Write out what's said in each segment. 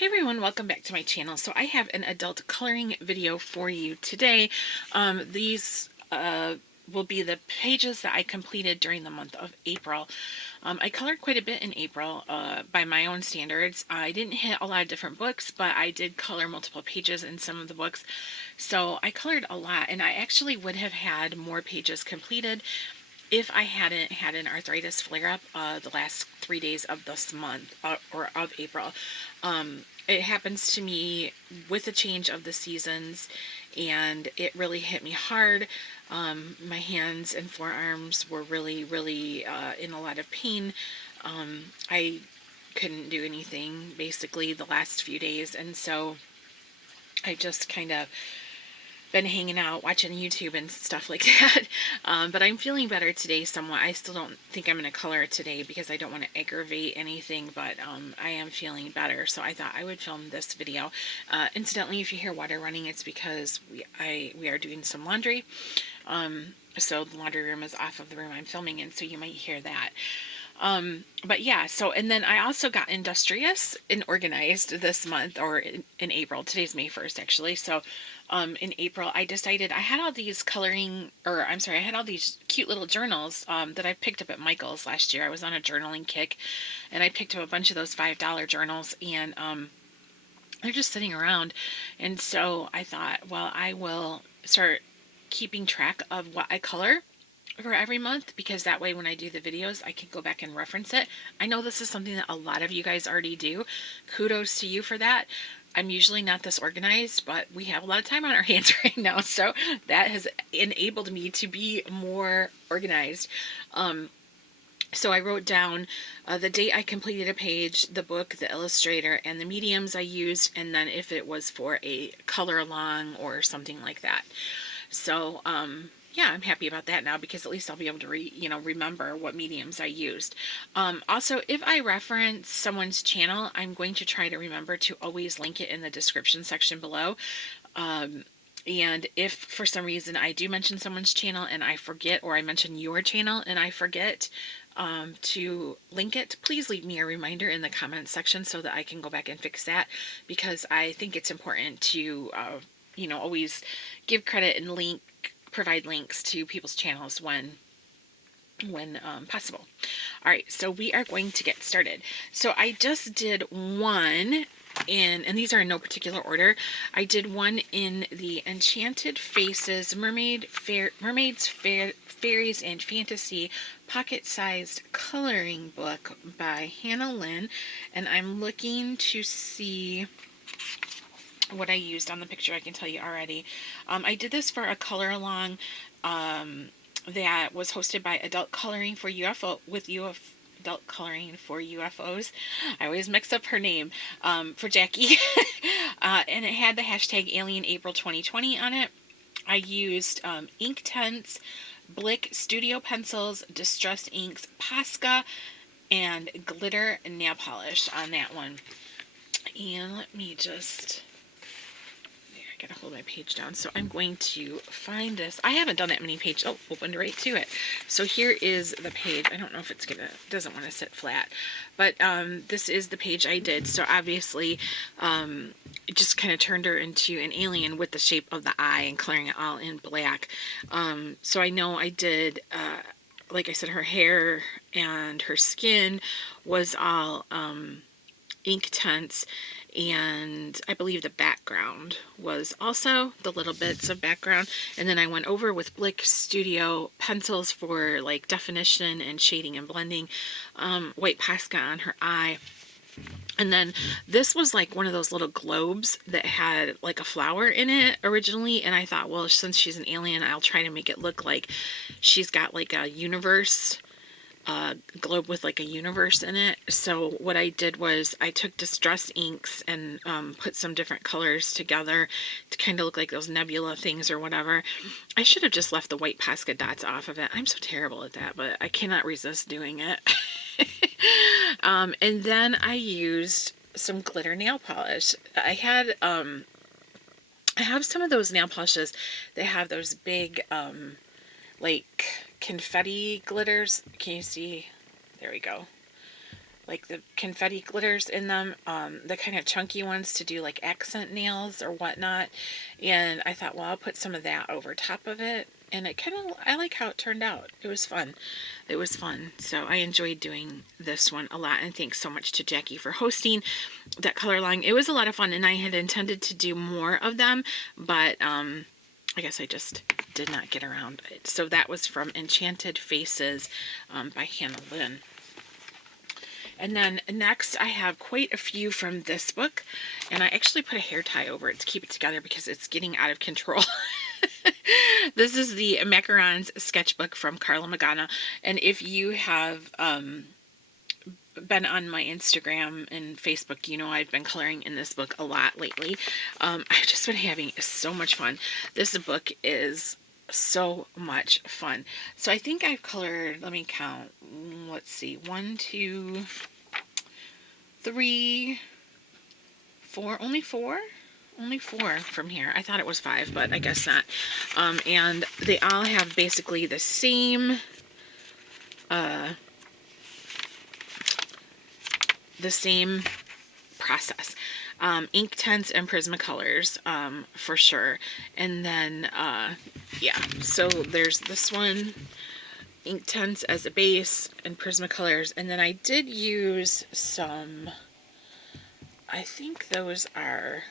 Hey everyone, welcome back to my channel. So I have an adult coloring video for you today. These will be the pages that I completed during the month of April. I colored quite a bit in April by my own standards. I didn't hit a lot of different books, but I did color multiple pages in some of the books. So I colored a lot, and I actually would have had more pages completed if I hadn't had an arthritis flare-up the last 3 days of this month, or of April. It happens to me with the change of the seasons, and it really hit me hard. My hands and forearms were really in a lot of pain. I couldn't do anything basically the last few days, and so I just kind of been hanging out watching YouTube and stuff like that. But I'm feeling better today somewhat. I still don't think I'm going to color today because I don't want to aggravate anything, but I am feeling better, so I thought I would film this video. Incidentally, if you hear water running, it's because we are doing some laundry. So the laundry room is off of the room I'm filming in, so you might hear that. But yeah, so, and then I also got industrious and organized this month, or in April. Today's May 1st, actually. So, in April, I decided I had all these I had all these cute little journals, that I picked up at Michael's last year. I was on a journaling kick, and I picked up a bunch of those $5 journals, and, they're just sitting around. And so I thought, well, I will start keeping track of what I color for every month, because that way when I do the videos I can go back and reference it. I know this is something that a lot of you guys already do. Kudos to you for that. I'm usually not this organized, but we have a lot of time on our hands right now, so that has enabled me to be more organized. So I wrote down the date I completed a page, the book, the illustrator, and the mediums I used, and then if it was for a color along or something like that. So yeah, I'm happy about that now, because at least I'll be able to remember what mediums I used. Also, if I reference someone's channel, I'm going to try to remember to always link it in the description section below. And if for some reason I do mention someone's channel and I forget, or I mention your channel and I forget to link it, please leave me a reminder in the comments section so that I can go back and fix that, because I think it's important to always give credit and provide links to people's channels when possible. All right, so we are going to get started. So I just did one and these are in no particular order. I did one in the Enchanted Faces Mermaids, Fairies, and Fantasy pocket-sized coloring book by Lynn, and I'm looking to see what I used on the picture. I can tell you already. I did this for a color along that was hosted by Adult Coloring for Adult Coloring for UFOs. I always mix up her name, for Jackie. And it had the hashtag Alien April 2020 on it. I used Inktense, Blick Studio Pencils, Distress Inks, Posca, and glitter nail polish on that one. And let me just... gotta hold my page down. So I'm going to find this. I haven't done that many pages. Oh, opened right to it. So here is the page. I don't know if it doesn't want to sit flat, but this is the page I did. So obviously it just kind of turned her into an alien with the shape of the eye and coloring it all in black. So I know I did, like I said, her hair and her skin was all Inktense, and I believe the background was also the little bits of background. And then I went over with Blick Studio pencils for like definition and shading and blending, white Posca on her eye. And then this was like one of those little globes that had like a flower in it originally, and I thought, well, since she's an alien, I'll try to make it look like she's got like a universe, globe with like a universe in it. So what I did was I took Distress Inks and put some different colors together to kind of look like those nebula things or whatever. I should have just left the white Posca dots off of it. I'm so terrible at that, but I cannot resist doing it. And then I used some glitter nail polish. I have some of those nail polishes. They have those big like confetti glitters. Can you see? There we go. like the confetti glitters in them, the kind of chunky ones to do like accent nails or whatnot. And I thought, well, I'll put some of that over top of it. And it kind of, I like how it turned out. It was fun. It was fun. So I enjoyed doing this one a lot. And thanks so much to Jackie for hosting that color line. It was a lot of fun, and I had intended to do more of them, but I guess I just did not get around it. So that was from Enchanted Faces by Lynn. And then next I have quite a few from this book, and I actually put a hair tie over it to keep it together because it's getting out of control. This is the Macarons sketchbook from Karla Magana, and if you have been on my Instagram and Facebook, you know I've been coloring in this book a lot lately. I've just been having so much fun. This book is so much fun. So I think I've colored, let me count, let's see, 1, 2, 3, 4, only 4? Only 4 from here. I thought it was 5, but I guess not. And they all have basically the same process. Ink tints and Prismacolors for sure. And then yeah, so there's this one, ink tints as a base and Prismacolors, and then I did use some, I think those are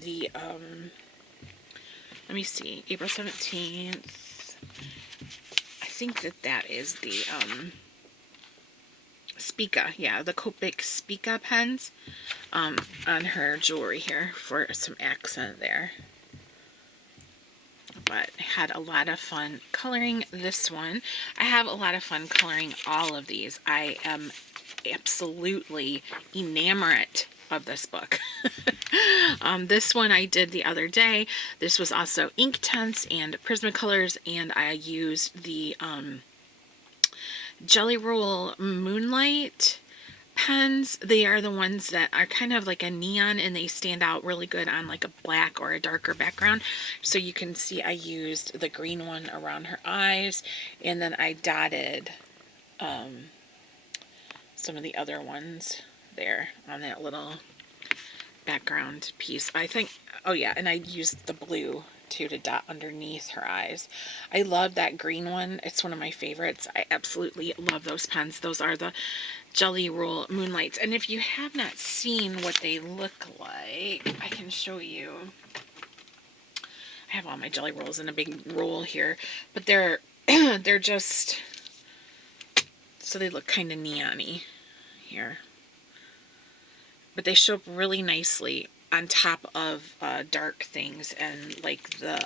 the let me see, April 17th. I think that is the Spica, yeah, the Copic Spica pens on her jewelry here for some accent there. But I had a lot of fun coloring this one. I have a lot of fun coloring all of these. I am absolutely enamored of this book. This one I did the other day. This was also ink tints and Prismacolors, and I used the Jelly Roll Moonlight pens. They are the ones that are kind of like a neon, and they stand out really good on like a black or a darker background. So you can see I used the green one around her eyes, and then I dotted some of the other ones there on that little background piece. I think, oh yeah, and I used the blue too to dot underneath her eyes. I love that green one. It's one of my favorites. I absolutely love those pens. Those are the Jelly Roll Moonlights. And if you have not seen what they look like, I can show you. I have all my Jelly Rolls in a big roll here, but they're they're just, so they look kind of neon-y here. But they show up really nicely on top of dark things, and like the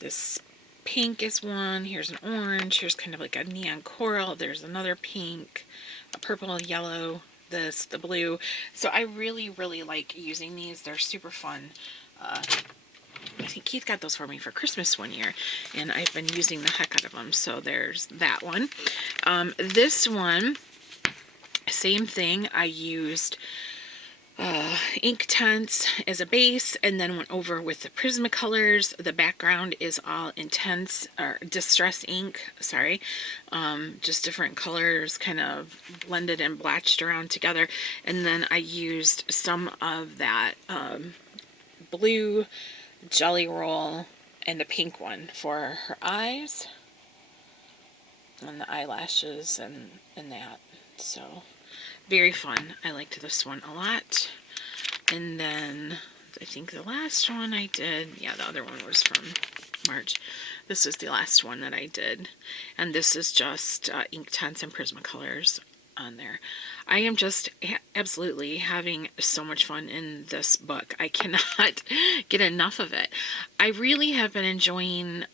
this pink is one, here's an orange, here's kind of like a neon coral, there's another pink, a purple, a yellow, this, the blue. So I really like using these. They're super fun. I think Keith got those for me for Christmas one year, and I've been using the heck out of them. So there's that one. This one, same thing. I used ink tints as a base, and then went over with the Prismacolors. The background is all intense, or distress ink, sorry, just different colors kind of blended and blatched around together. And then I used some of that blue Jelly Roll and a pink one for her eyes and the eyelashes and that. So very fun. I liked this one a lot. And then I think the last one I did, yeah, the other one was from March. This is the last one that I did. And this is just ink tints and Prismacolors on there. I am just absolutely having so much fun in this book. I cannot get enough of it. I really have been enjoying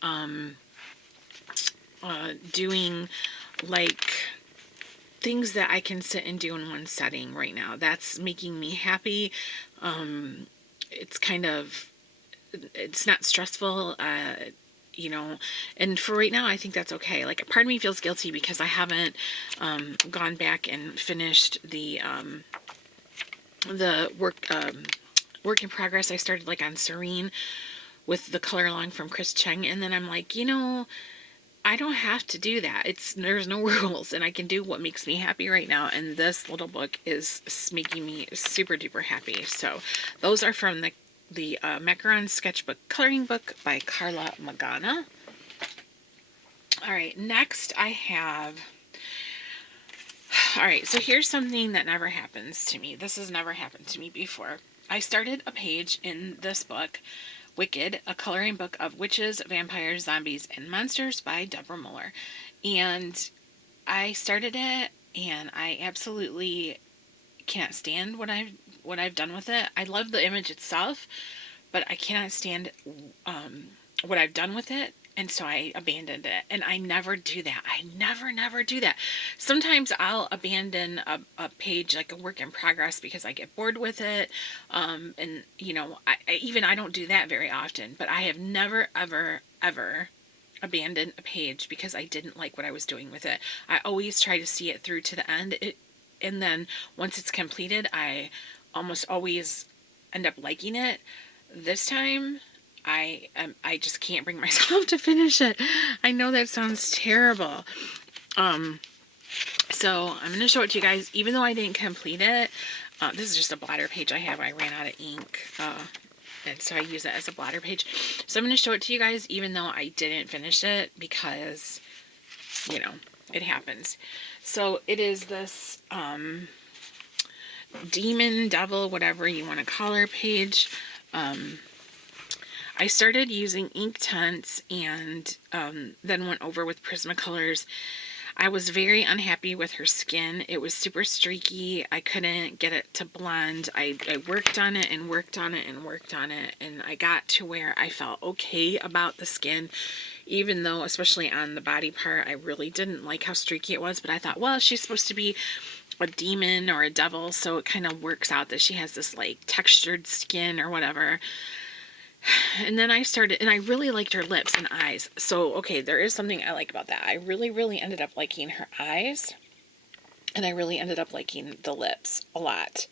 doing like things that I can sit and do in one setting right now. That's making me happy. It's kind of, it's not stressful, you know, and for right now, I think that's okay. Like, part of me feels guilty because I haven't gone back and finished the work in progress I started like on Serene with the color along from Chris Cheng, and then I'm like, you know, I don't have to do that. There's no rules, and I can do what makes me happy right now, and this little book is making me super duper happy. So those are from the Macarons Sketchbook Coloring Book by Karla Magana. Alright, next I have... Alright, so here's something that never happens to me. This has never happened to me before. I started a page in this book, Wicked, a coloring book of witches, vampires, zombies, and monsters by Deborah Muller. And I started it, and I absolutely can't stand what I've done with it. I love the image itself, but I cannot stand what I've done with it. And so I abandoned it. And I never do that. I never do that. Sometimes I'll abandon a page, like a work in progress, because I get bored with it. And, you know, I don't do that very often. But I have never, ever abandoned a page because I didn't like what I was doing with it. I always try to see it through to the end. And then once it's completed, I almost always end up liking it. This time... I just can't bring myself to finish it. I know that sounds terrible. So I'm going to show it to you guys, even though I didn't complete it. This is just a blotter page I have. I ran out of ink, and so I use it as a blotter page. So I'm going to show it to you guys, even though I didn't finish it, because, you know, it happens. So it is this demon, devil, whatever you want to color page. I started using ink tints and then went over with Prismacolors. I was very unhappy with her skin. It was super streaky. I couldn't get it to blend. I worked on it and worked on it and worked on it, and I got to where I felt okay about the skin, even though, especially on the body part, I really didn't like how streaky it was. But I thought, well, she's supposed to be a demon or a devil, so it kind of works out that she has this like textured skin or whatever. And then I started, and I really liked her lips and eyes. So, okay, there is something I like about that. I really ended up liking her eyes, and I really ended up liking the lips a lot.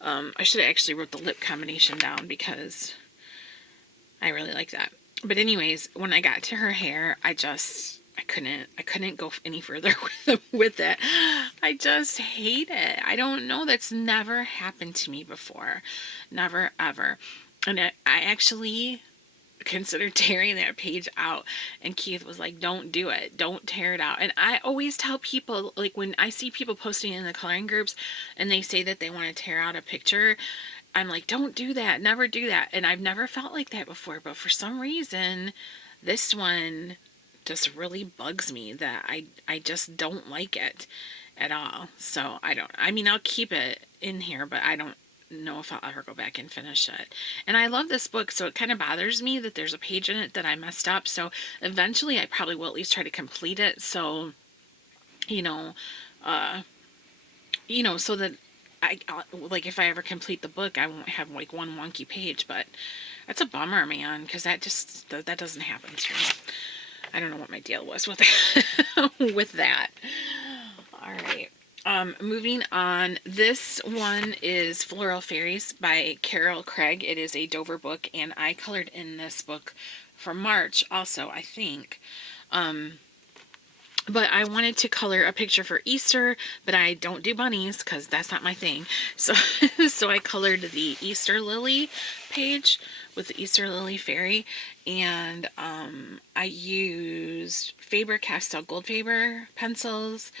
I should have actually wrote the lip combination down because I really like that. But anyways, when I got to her hair, I couldn't go any further with it. I just hate it. I don't know. That's never happened to me before. Never, ever. And I actually considered tearing that page out, and Keith was like, don't do it, don't tear it out. And I always tell people, like, when I see people posting in the coloring groups and they say that they want to tear out a picture, I'm like, don't do that, never do that. And I've never felt like that before, but for some reason this one just really bugs me, that I just don't like it at all. So I mean, I'll keep it in here, but I don't know if I'll ever go back and finish it. And I love this book, so it kind of bothers me that there's a page in it that I messed up. So eventually I probably will at least try to complete it, so so that I like, if I ever complete the book, I won't have like one wonky page. But that's a bummer, man, because that doesn't happen to me. I don't know what my deal was with with that. All right. Moving on, this one is Floral Fairies by Carol Craig. It is a Dover book, and I colored in this book for March also, I think. But I wanted to color a picture for Easter, but I don't do bunnies because that's not my thing. So, so I colored the Easter Lily page with the Easter Lily fairy, and I used Faber-Castell Goldfaber pencils,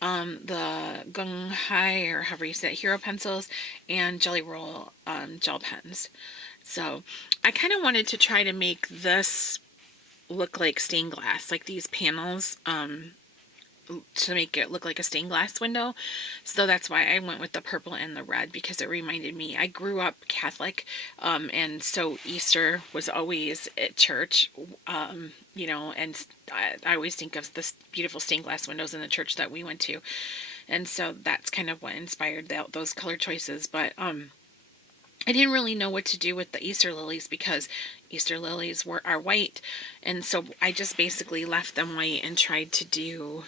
the Gung Hai, or however you say it, hero pencils, and Jelly Roll gel pens. So I kind of wanted to try to make this look like stained glass, like these panels, to make it look like a stained glass window. So that's why I went with the purple and the red, because it reminded me, I grew up Catholic, and so Easter was always at church, and I always think of this beautiful stained glass windows in the church that we went to, and so that's kind of what inspired those color choices. But I didn't really know what to do with the Easter lilies, because Easter lilies are white, and so I just basically left them white and tried to do,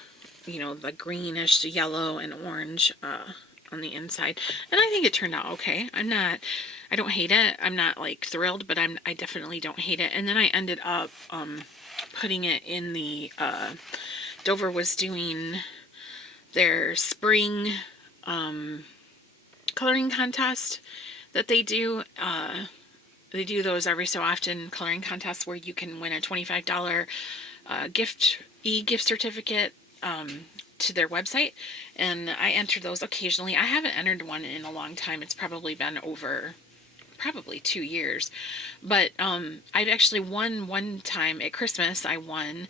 the greenish yellow and orange on the inside, and I think it turned out okay. I don't hate it. I'm not like thrilled, but I definitely don't hate it. And then I ended up putting it in the, Dover was doing their spring coloring contest that they do. They do those every so often, coloring contests where you can win a $25 gift certificate to their website, and I enter those occasionally. I haven't entered one in a long time. It's probably been over 2 years, but I've actually won one time at Christmas. I won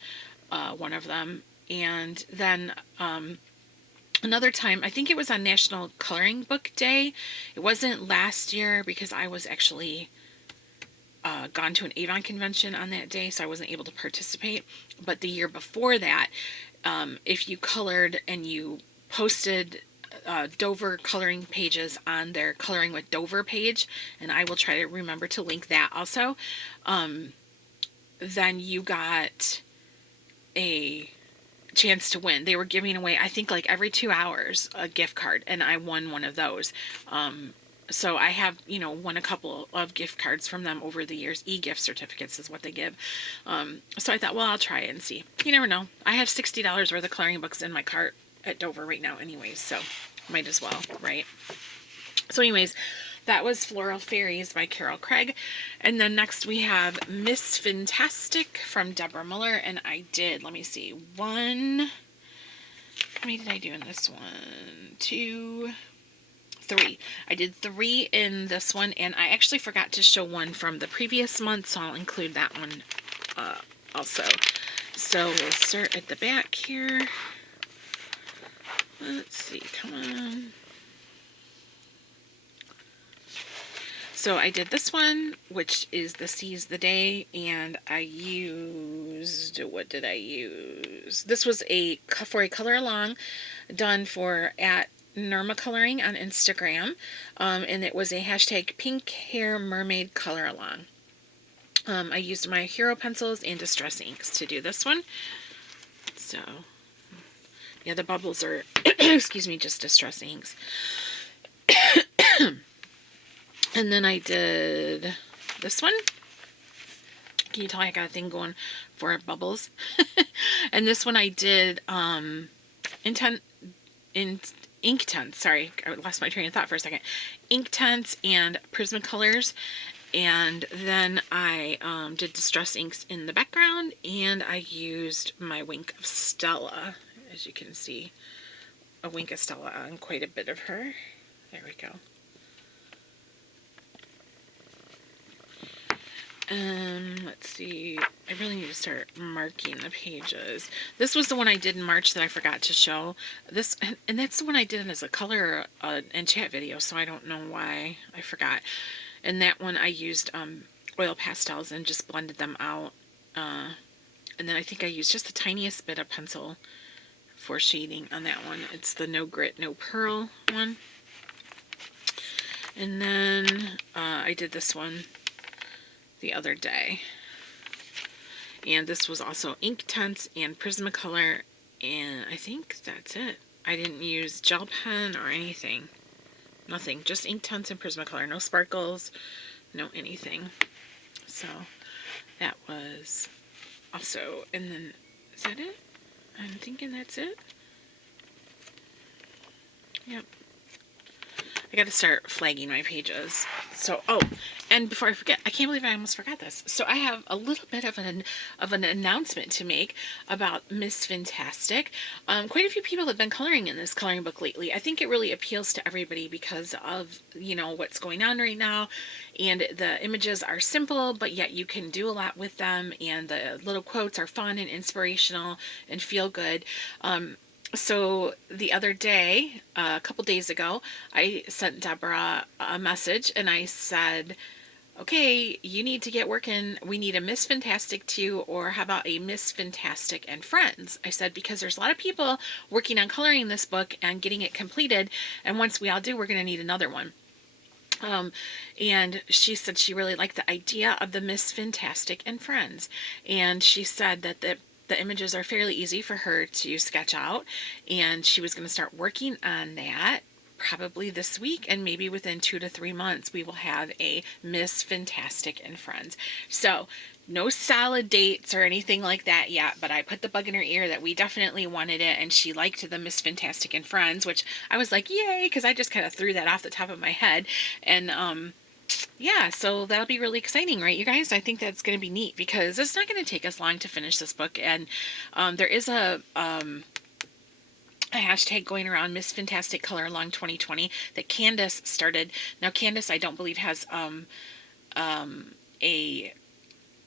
one of them, and then another time, I think it was on National Coloring Book Day. It wasn't last year because I was actually gone to an Avon convention on that day, so I wasn't able to participate. But the year before that, if you colored and you posted Dover coloring pages on their Coloring with Dover page, and I will try to remember to link that also, then you got a chance to win. They were giving away, I think, like every 2 hours a gift card, and I won one of those. So I have, won a couple of gift cards from them over the years. E-gift certificates is what they give. So I thought, well, I'll try it and see. You never know. I have $60 worth of coloring books in my cart at Dover right now anyways, so might as well, right? So anyways, that was Floral Fairies by Carol Craig. And then next we have Miss Fintastic from Deborah Muller. And I did, let me see, how many did I do in this one? 2, 3. I did 3 in this one, and I actually forgot to show one from the previous month, so I'll include that one also. So we'll start at the back here. Let's see, come on. So I did this one, which is the Seize the Day, and I used, what did I use? This was for a color along done for at Norma Coloring on Instagram, and it was a hashtag pink hair mermaid color along. I used my hero pencils and distress inks to do this one. So yeah, the bubbles are excuse me, just distress inks. And then I did this one. Can you tell I got a thing going for bubbles? And this one I did Inktense, sorry, I lost my train of thought for a second. Inktense and Prismacolors, and then I did distress inks in the background, and I used my Wink of Stella, as you can see, a Wink of Stella on quite a bit of her. There we go. Let's see, I really need to start marking the pages. This was the one I did in March that I forgot to show. This, and that's the one I did as a color and chat video, so I don't know why I forgot. And that one I used oil pastels and just blended them out. And then I think I used just the tiniest bit of pencil for shading on that one. It's the No Grit, No Pearl one. And then I did this one the other day, and this was also Inktense and Prismacolor, and I think that's it. I didn't use gel pen or anything, nothing, just Inktense and Prismacolor, no sparkles, no anything. So that was also, and then is that it? I'm thinking that's it. Yep. I gotta start flagging my pages. So, oh, and before I forget, I can't believe I almost forgot this. So I have a little bit of an announcement to make about Miss Fintastic. Quite a few people have been coloring in this coloring book lately. I think it really appeals to everybody because of, what's going on right now. And the images are simple, but yet you can do a lot with them. And the little quotes are fun and inspirational and feel good. So the other day, a couple days ago, I sent Deborah a message and I said, okay, you need to get working. We need a Miss Fintastic 2, or how about a Miss Fintastic and Friends? I said, because there's a lot of people working on coloring this book and getting it completed. And once we all do, we're going to need another one. And she said she really liked the idea of the Miss Fintastic and Friends. And she said that the images are fairly easy for her to sketch out, and she was going to start working on that probably this week, and maybe within 2 to 3 months we will have a Miss Fintastic and Friends. So no solid dates or anything like that yet, but I put the bug in her ear that we definitely wanted it, and she liked the Miss Fintastic and Friends, which I was like, yay, because I just kind of threw that off the top of my head. And yeah, so that'll be really exciting, right, you guys? I think that's going to be neat because it's not going to take us long to finish this book. And there is a hashtag going around, Miss Fintastic Color Along 2020, that Candace started. Now, Candace, I don't believe, has a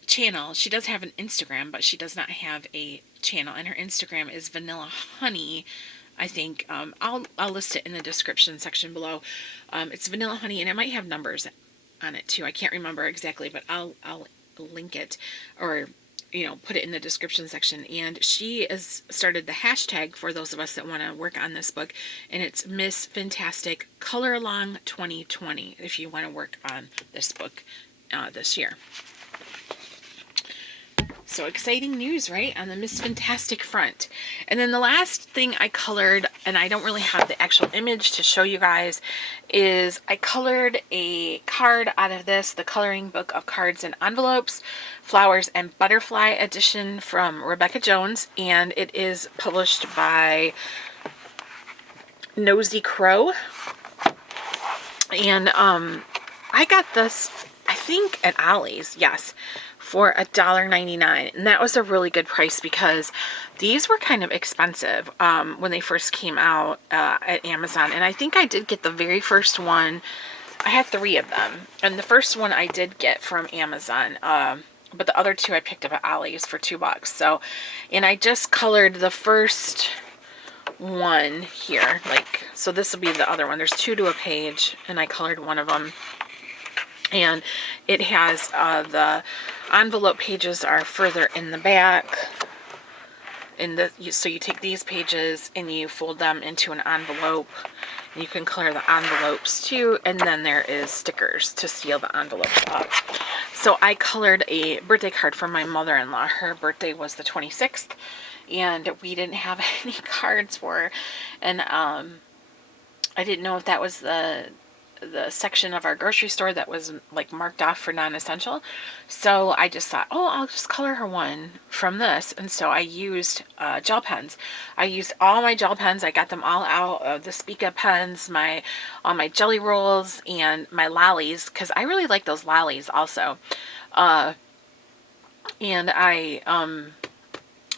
channel. She does have an Instagram, but she does not have a channel, and her Instagram is Vanilla Honey, I think. I'll list it in the description section below. It's Vanilla Honey, and it might have numbers on it too. I can't remember exactly, but I'll link it, or put it in the description section. And she has started the hashtag for those of us that want to work on this book, and it's Miss Fintastic Color Along 2020 if you want to work on this book this year. So exciting news, right, on the Miss Fintastic front. And then the last thing I colored, and I don't really have the actual image to show you guys, is I colored a card out of this, the Coloring Book of Cards and Envelopes, Flowers and Butterfly edition from Rebecca Jones, and it is published by Nosy Crow. And I got this, I think, at Ollie's, yes, for $1.99, and that was a really good price because these were kind of expensive when they first came out at Amazon. And I think I did get the very first one. I had 3 of them, and the first one I did get from Amazon, but the other 2 I picked up at Ollie's for $2. So, and I just colored the first one here, so this will be the other one. There's 2 to a page, and I colored one of them. And it has the envelope pages are further in the back. So you take these pages and you fold them into an envelope. You can color the envelopes too, and then there is stickers to seal the envelopes up. So I colored a birthday card for my mother-in-law. Her birthday was the 26th, and we didn't have any cards for her. And I didn't know if that was the section of our grocery store that was marked off for non-essential. So I just thought, oh, I'll just color her one from this. And so I used gel pens. I used all my gel pens. I got them all out of the Spica pens, all my jelly rolls, and my lollies, because I really like those lollies also. And I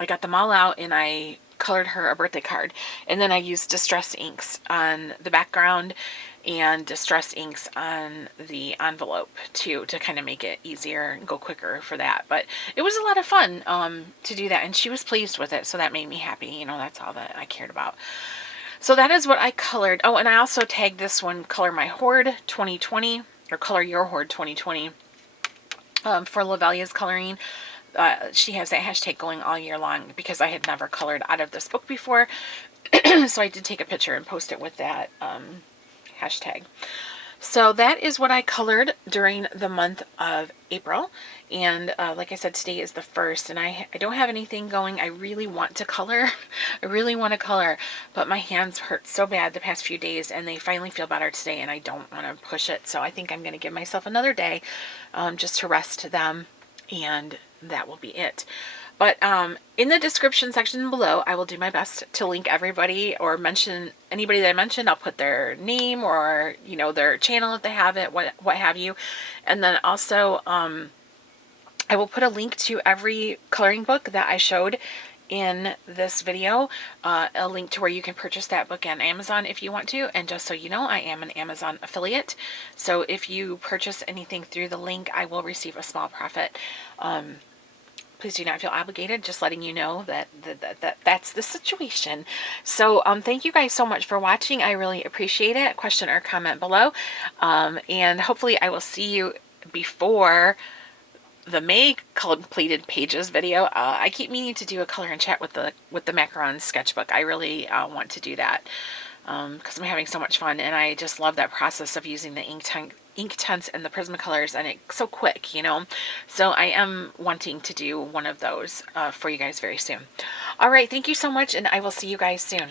got them all out, and I colored her a birthday card. And then I used distress inks on the background and distress inks on the envelope too, to kind of make it easier and go quicker for that. But it was a lot of fun to do that, and she was pleased with it, so that made me happy. That's all that I cared about. So that is what I colored. Oh, and I also tagged this one, Color My Hoard 2020, or Color Your Hoard 2020, for Lavelia's coloring. She has that hashtag going all year long because I had never colored out of this book before. So I did take a picture and post it with that hashtag. So that is what I colored during the month of April. And like I said, today is the 1st, and I don't have anything going. I really want to color. I really want to color, but my hands hurt so bad the past few days, and they finally feel better today, and I don't want to push it. So I think I'm going to give myself another day just to rest them, and that will be it. But in the description section below, I will do my best to link everybody, or mention anybody that I mentioned. I'll put their name, or their channel if they have it, what have you. And then also I will put a link to every coloring book that I showed in this video, a link to where you can purchase that book on Amazon if you want to. And just so you know, I am an Amazon affiliate, so if you purchase anything through the link, I will receive a small profit. Please do not feel obligated, just letting you know that's the situation. So thank you guys so much for watching. I really appreciate it. Question or comment below, and hopefully I will see you before the May completed pages video. I keep meaning to do a color and chat with the Macarons sketchbook. I really want to do that because I'm having so much fun, and I just love that process of using the ink tints and the Prismacolors, and it's so quick, So I am wanting to do one of those for you guys very soon. All right, thank you so much, and I will see you guys soon.